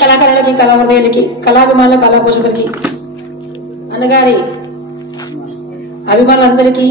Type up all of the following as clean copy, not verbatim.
కళాకారులకి, కళాహృదయులకి, కళాభిమానుల, కళా పోషకులకి, అన్నగారి అభిమానులందరికీ,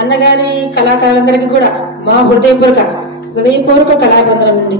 అన్నగారి కళాకారులందరికీ కూడా మా హృదయపూర్వక కళాబంధనం నుండి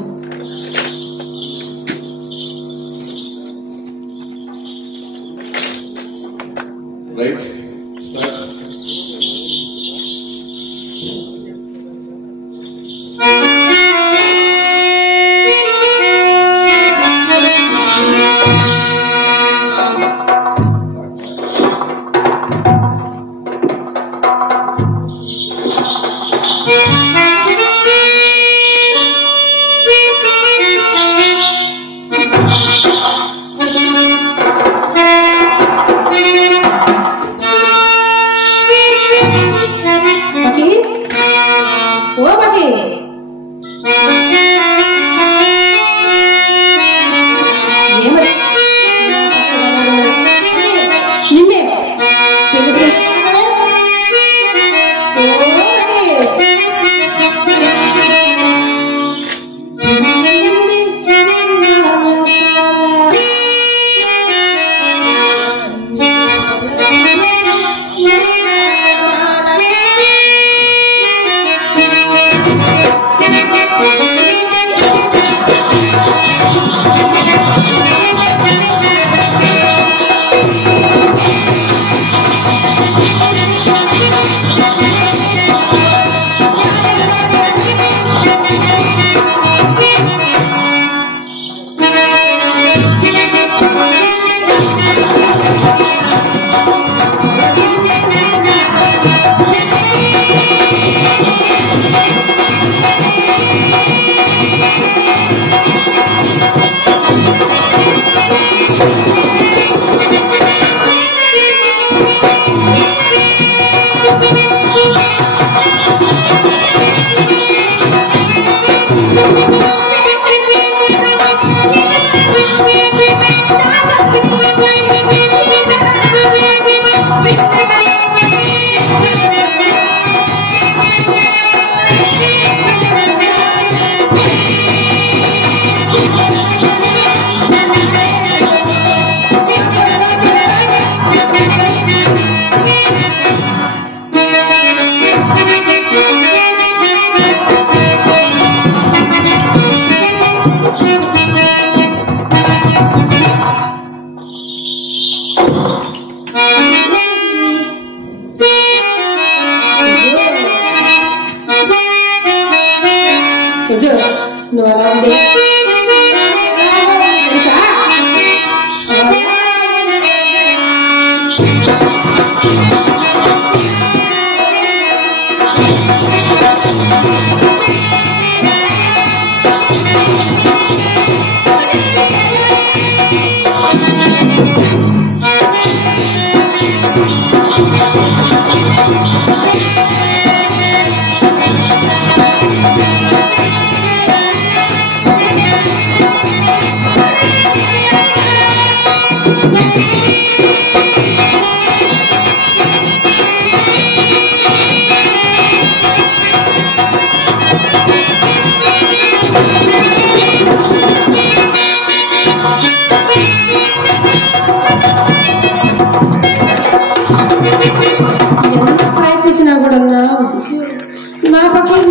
నువ్వు అలా ఉంది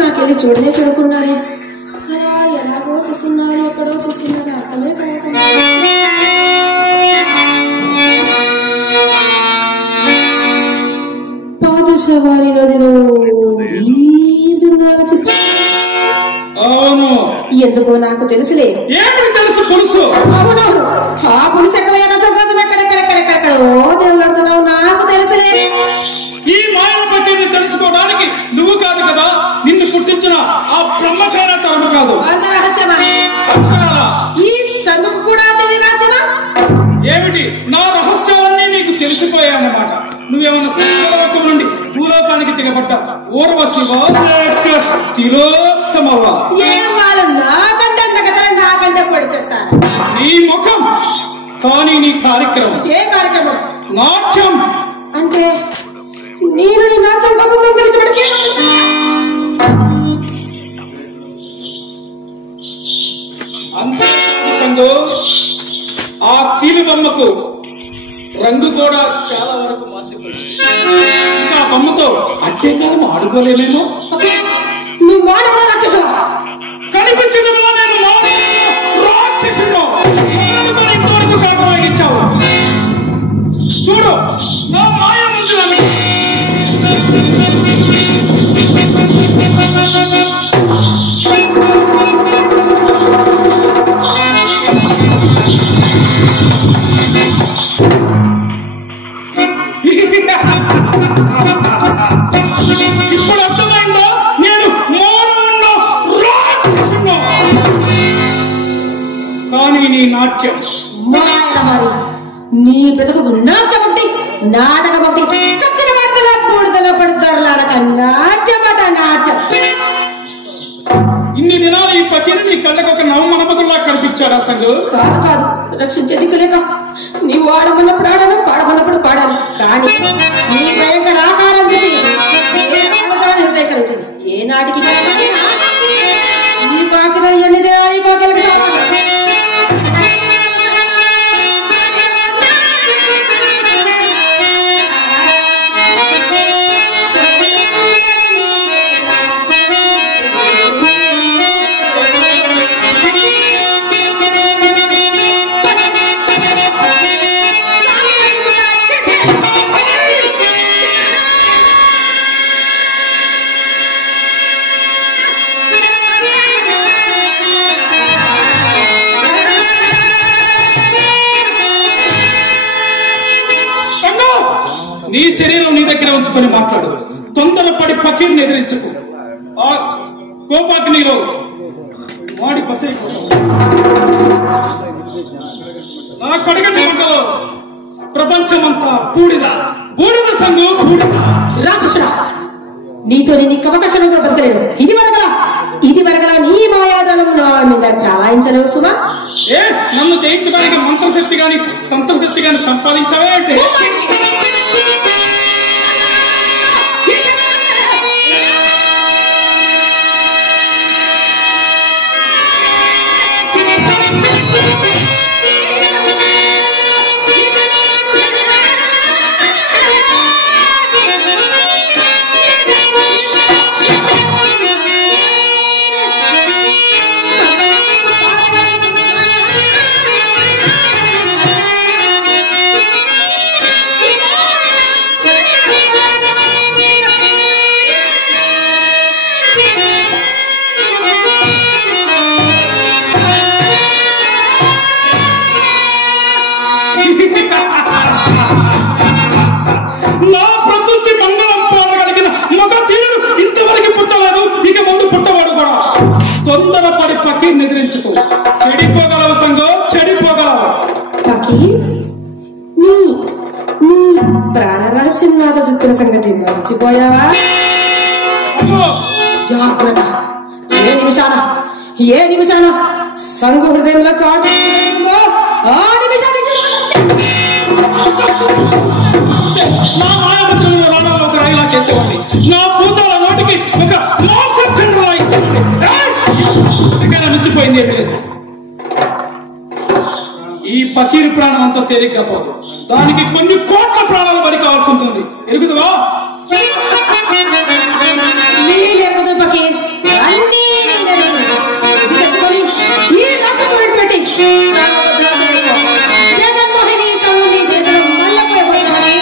నాకెళ్ళి చూడనే చూడకున్నారే ఎలాగో చూస్తున్నారు ఎక్కడో చూస్తున్నారు అర్థమే పాదుషా వారి రోజులు ఆలోచిస్తా ఎందుకో నాకు తెలుసులే పులుసు అవునవును ఆ పులుసు ఎక్కడైనా సంకోసం ఎక్కడెక్కడెక్కడెక్కడెక్కడో దేవుడుతున్నావు నాకు తెలుసులే ఈ మాయల పక్కని తెలుసుకోవడానికి నువ్వు కాదు కదా నిన్ను పుట్టించిన ఆ బ్రహ్మకైనా తరము కాదు ఈ సందుకు కూడా తెలియ రహస్యమా ఏమిటి నా రహస్యాలన్నీ నీకు తెలిసిపోయాయన్నమాట నువ్వేమన్నా స్వర్గలోకం నుండి భూలోకానికి దిగబడ్డ ఊర్వశివా తిలోత్తమవా ఏం వాళ్ళు నాకంటే నాకంటే పొడి చేస్తారు నీ ముఖం కానీ నీ కార్యక్రమం ఏ కార్యక్రమం నాట్యం అంటే నేను నీ నాట్యం కోసం దొంగిలించబడితే అంతే సంగు, ఆ కీలు బొమ్మకు రంగు కూడా చాలా వరకు మాసిపోయింది. ఇంకా ఆ బొమ్మతో అట్టే కాలం ఆడుకోలేమేమో. నువ్వు మాడవడం రాక్షసుడు. కనిపించడం వల్ల నేను రాక్షసుడు అనుకుని ఇంతవరకు కాకవాగించావు. చూడు నా మాయ ముందు ఇప్పుడు అర్థమైందో నేను మౌనమున్నా రాక్షసుడు. కానీ నీ నాట్యం మాయల మరి నీ బ్రతుకు నాట్యం ఒకటి, నాటకం ఒకటి. చచ్చిన పడతలా పూడుదల పడతారులాడక నాట్యమట నాట్యం. ఇన్ని దినాలు ఈ పకీరు నీ కళ్ళకు ఒక నవమనమతుల్లా కనిపించాడా సంగు? కాదు కాదు, రక్షించే దిక్కులేక నీవు ఆడమన్నప్పుడు ఆడాను, పాడమన్నప్పుడు పాడాను. కానీ నీ భయంకర ఆకారం చూసి ఏ ఆడదాని హృదయ కలుగుతుంది. ఏ నాటికి ఈ పాకిద ఎన్ని దేవాలి కోకలకి సమానం. నీ శరీరం నీ దగ్గర ఉంచుకొని మాట్లాడు. తొందరపడి పకీర్ని ఎదిరించకు. ఆ కోపాగ్నిలో వాడి పసేకు ఆ కడిగట్టి మంటలో ప్రపంచమంతా బూడిద బూడిద సంగు బూడిద. రాక్షసుడా, నీతో నేను అవకాశం కూడా బతకలేడు. ఇది వరగల నీ మాయాజాలం నా మీద చాలాయించలేవు సుమా. ఏ నన్ను జయించడానికి మంత్రశక్తి గాని తంత్రశక్తి గాని సంపాదించావే అంటే నా ప్రకృతి మంగళం పోనగలిగిన మగ తీరుడు ఇంతవరకు పుట్టలేదు. ఇక ముందు పుట్టవాడు కూడా. తొందరపడి పకీర్ని ఎదిరించుకో. చెడిపోగలవు సంగో, చెడిపోగలవు. పకీర్, నీ ప్రాణరహస్యం నాతో చెప్పిన సంగతి మర్చిపోయావా? జాగ్రత్త. ఏ నిమిషాన సంఘ హృదయంలో కాడుతుందో ఆ నిమిషానికి నా మాయామంత్రంలో రావడంలో ఒక రాయిలా చేసేవాడిని. నా పూతాల నోటికి ఒక మాంసం ఖండలా ఇచ్చేవాడిని. మించిపోయింది ఏమీ లేదు. ఈ పకీరు ప్రాణం అంతా తేలిగ్గా పోదు. దానికి కొన్ని కోట్ల ప్రాణాలు బలి కావాల్సి ఉంటుంది. ఎరుగుదవా? ఎరుగుదు పకీర్, అన్నీ ఈ లక్ష్యంతో విడిచిపెట్టి జగన్మోహిని సంగుని చేతులు మల్లపోయిపోతామని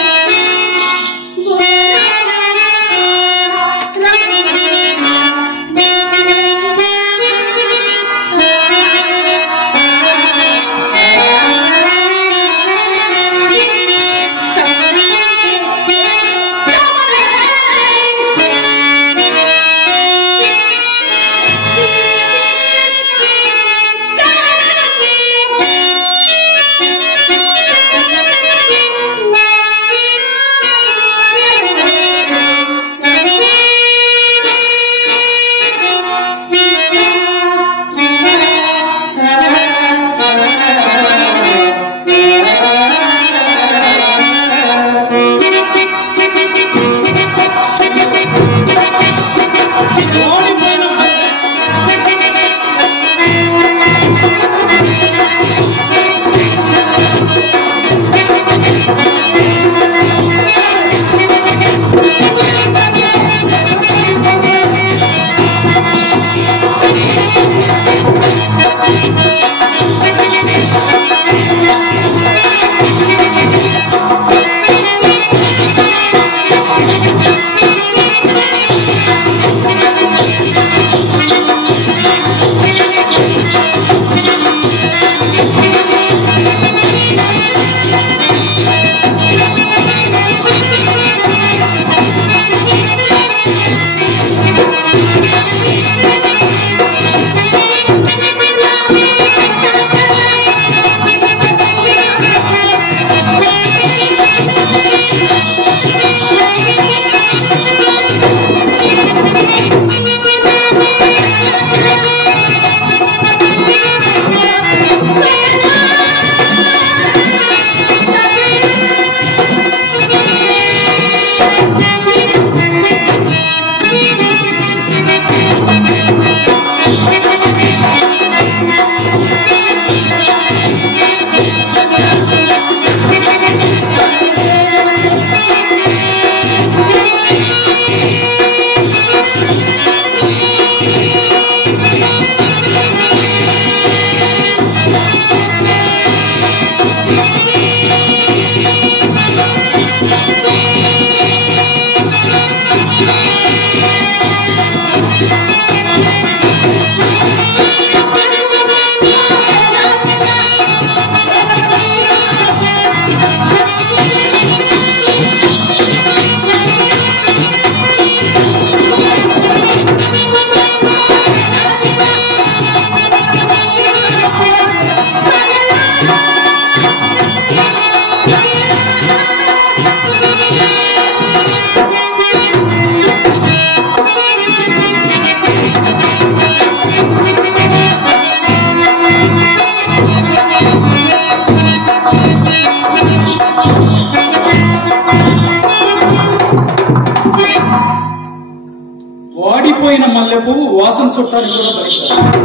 మల్లె పువ్వు వాసన చుట్టానికి కూడా పనికిరాదు.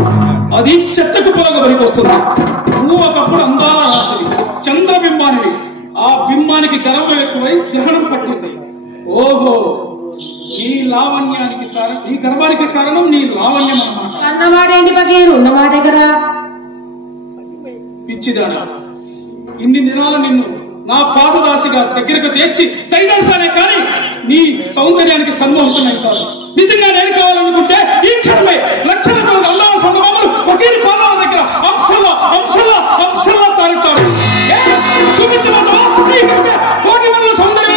అది చెత్తకు పొలగ పనికొస్తుంది. నువ్వు ఒకప్పుడు అందాల రాసివి, చంద్రబింబానివి. ఆ బింబానికి గర్వం ఎక్కువై గ్రహణం పట్టింది. ఓహో, నీ లావణ్యానికి కారణం, నీ గర్వానికి కారణం నీ లావణ్యం అన్నమాట. అన్నమాట ఏంటి పకీరు, ఉన్నమాటే కదా. పిచ్చిదానా, ఇన్ని దినాలు నిన్ను నా పాదదాసిగా దగ్గరకు తెచ్చి దైదాసానే కానీ నీ సౌందర్యానికి సన్మవుతున్నాయి కాదు. నిజంగా నేను కావాలనుకుంటే ఈ క్షణమే లక్షల కొద్ది అందాల సందర్భాలు పకీరి పాదాల దగ్గర అంశల్లా అంశల్లా అంశల్లా తారుతాడు. చూపించబోతావా నీకంటే కోటి వల్ల సౌందర్యం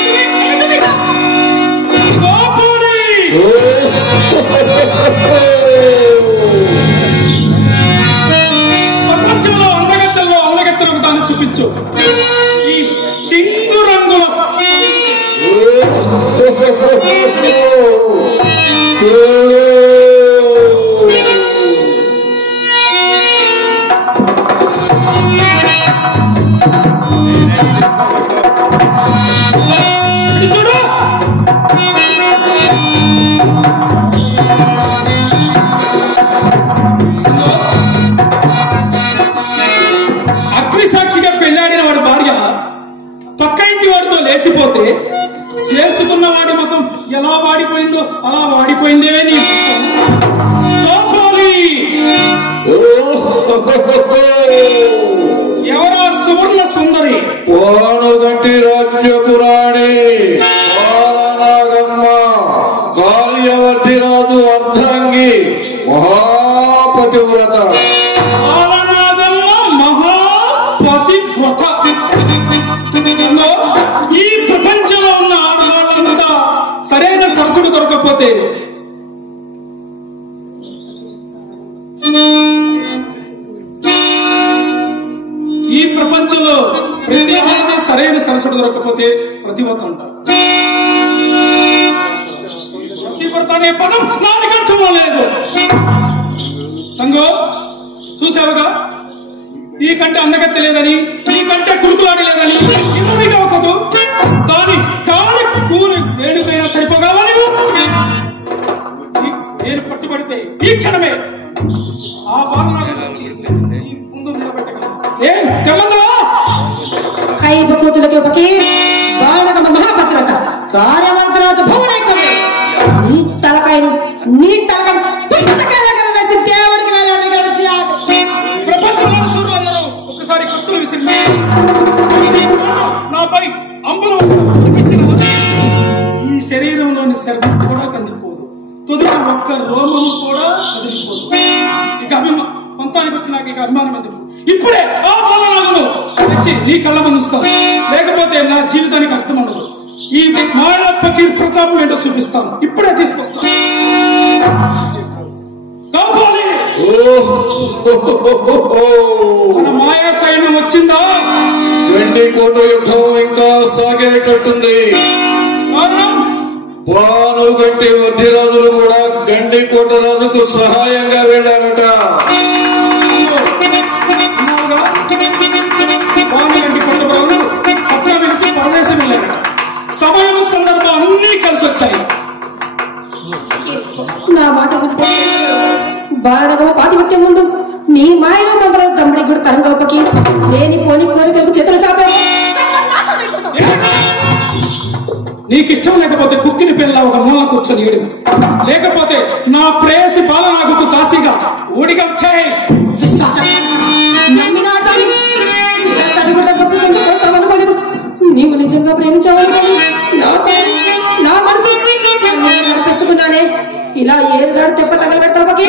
ప్రపంచంలో అందగత్తెల్లో అందగత్తెలకు దాన్ని చూపించు. ఈ టింగు రంగుల అగ్నిసాక్షిగా పెళ్లాడిన వాడి భార్య పక్క ఇంటి వాడితో లేచిపోతే చేసుకున్న వాడి ముఖం ఎలా వాడిపోయిందో అలా వాడిపోయిందేవే నీ ఎవరా సువర్ణ సుందరి? పోలనుగంటి రాజ్యపురాణి బాలనాగమ్మ, కార్యవర్తి రాజు అర్ధాంగి, మహాపతివ్రత. బాలనాగమ్మ మహాపతివ్రత. ఈ ప్రపంచంలో ఉన్న ఆడవాళ్ళంతా సరైన సరసుడు దొరకకపోతే ఈ ప్రపంచంలో ప్రతి ఆడది సరైన సరసుడు దొరకకపోతే ప్రతివ్రత అంటారు. ప్రతివ్రత అనే పదం నాలుగంటంలో లేదు. సంగో చూసావుగా, ఈ కంటే అందగత్తె లేదని, ఈ కంటే కుడుకులాడి లేదని ఇన్నోవిగా ఒకదు దాని కాలి కూలి వేడిపోయినా సరిపోగలవా నువ్వు? నేను పట్టుబడితే ఈ క్షణమే ఆ బాలనాగ నుంచి ముందు నిలబెట్టగలను. ఏం తెమ్మందవా? ఖైబ కూతులకి పకి బాలనగమ్మ మహాపతివ్రత, కార్యవర్తరాజు భువనేశ్వరి. నీ తలకాయను పుస్తకాల వేసి దేవుడికి ప్రపంచంలో సూర్యులందరూ ఒక్కసారి కత్తులు విసిరి నాపై అంబులం ఈ శరీరంలోని శరీరం కూడా కందిపోదు, తొదుకు ఒక్క రోమము కూడా కదిలిపోదు. ఇక పంతానికి వచ్చి నాకు ఇక అభిమానం ఎందుకు? ఇప్పుడే ఆ బాలనాగును తెచ్చి నీ కళ్ళ ముందుస్తాను, లేకపోతే నా జీవితానికి అర్థం ఉండదు. ఈ మాయల పకీర్ ప్రతాపం ఏంటో చూపిస్తాను. ఇప్పుడే తీసుకొస్తాను. కాపాలి, మన మాయా సైన్యం వచ్చిందా? గండికోట యుద్ధం ఇంకా సాగేటట్టుంది. పానుగంటి వడ్డీరాజులు కూడా గండికోట రాజుకు సహాయంగా వెళ్ళారట. పానుగంటి పట్టణంలో పట్ల వెలిసి పరదేశం వెళ్ళారట. సమయం సందర్భం అన్ని కలిసి వచ్చాయి. నా మాట బాలనగమ్మ పాతిపత్యం ముందు నీ మాయలో మొదలు దమ్ముడి కూడా తరంగపకి లేని పోని కోరికలకు చేతులు చాపావు. నీకిష్టం లేకపోతే కుక్కిని పిల్ల ఒక మూల కూర్చొని ఏడు, లేకపోతే నా ప్రేయసి బాలనాగుకు దాసిగా ఊడిగం చేయి. అనుకోలేదు. నీవు నిజంగా ప్రేమించావని కానీ నా మనసు నడిపించుకున్నానే. ఇలా ఏరుదాడు తెప్ప తగలబెడతావు పకి.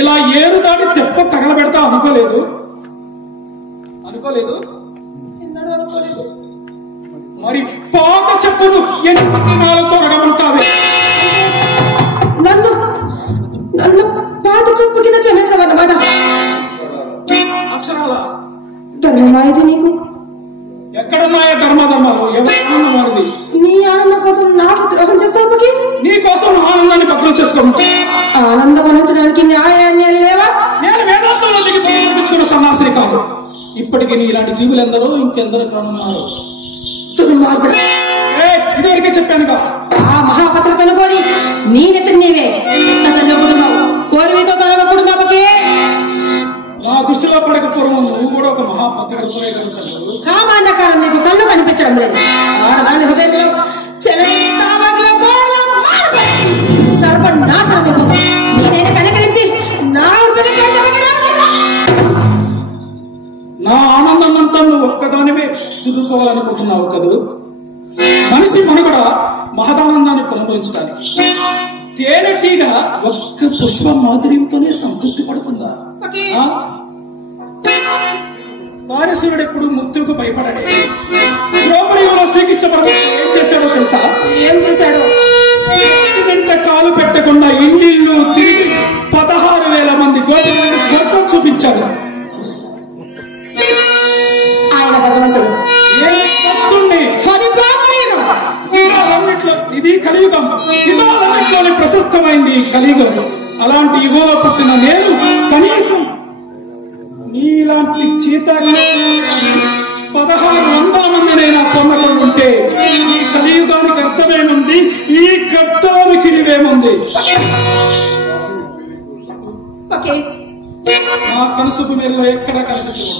ఇలా ఏరు దాటి తెప్ప తగలబెడతా అనుకోలేదు. ఎన్నడూ అనుకోలేదు. మరి పాత చెప్పును ఎన్ని దినాలతో రడమంటావే? నన్ను పాత చెప్పు కింద చెమేసావన్నమాట. అక్షరాల ధర్మమా ఇది నీకు? ఎక్కడున్నాయా ధర్మాలు? ఎవరి ఆనందం వారిది? నీ ఆనందం కోసం నాకు ద్రోహం చేస్తావు పకి? నీ కోసం ఆనందాన్ని బద్దలు చేసుకోను. ఆనందం అందించడానికి న్యాయాన్యాలు లేవా? నేను వేదాంతంలో దిగి తెచ్చుకున్న సన్నాసిని కాదు. ఇప్పటికీ నీ ఇలాంటి జీవులు ఎందరో ఇంకెందరో కానున్నారు. దుర్మార్గుడు! ఇదివరకే చెప్పానుగా, ఆ మహాపత్రతను కోరి నీ నెత్తిని నీవే చెత్త చల్లబడుతున్నావు. కోరివితో తొలగబడుతున్నావు పకి. నా దృష్టిలో పడక పూర్వం నువ్వు కూడా ఒక మహాపత్రికలతోనే కదా సంగతులు. కామాంధకారం నీకు కళ్ళు కనిపించడం లేదు. ఆడదాని హృదయంలో సర్వనాశనం అయిపోతుంది. నేనైనా కనకరించి నా నా ఆనందం అంతా నువ్వు ఒక్కదానివే చుదుకోవాలనుకుంటున్నావు కదూ. మనిషి మనుగడ మహదానందాన్ని పొందడానికి తేనెటీగ ఒక్క పుష్ప మాధుర్యంతోనే సంతృప్తి పడుతుందా? వారసుడు ఎప్పుడు మృత్యువుకు భయపడాడే. ద్రౌపదిలో శ్రీకృష్ణ ప్రభు ఏం చేశాడో తెలుసా? ఏం చేశాడో? వెంట కాలు పెట్టకుండా ఇల్లు తిరిగి 16,000 మంది గోపికలను స్వర్గం చూపించాడు. ఆయన భగవంతుడు ఇది కలియుగం. యుగాలన్నింటిలోని ప్రశస్తమైంది కలియుగం. అలాంటి యుగంలో పుట్టిన నేను కనీసం నీలాంటి చీత 1600 మందినైనా పొందకుంటే ఈ కలియుగానికి అర్థమేముంది? ఈ గడ్డానికి ఇవేముంది? నా కనుసూపు మేరలో ఎక్కడా కనిపించదు.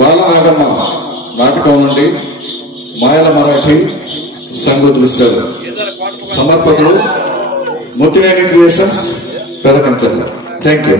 బాలనాగమ్మ నాటకం నుండి మాయల మరాఠీ సంఘ దృశ్యాలు. సమర్పకులు Muthineni creations, Perakancharla. Thank you.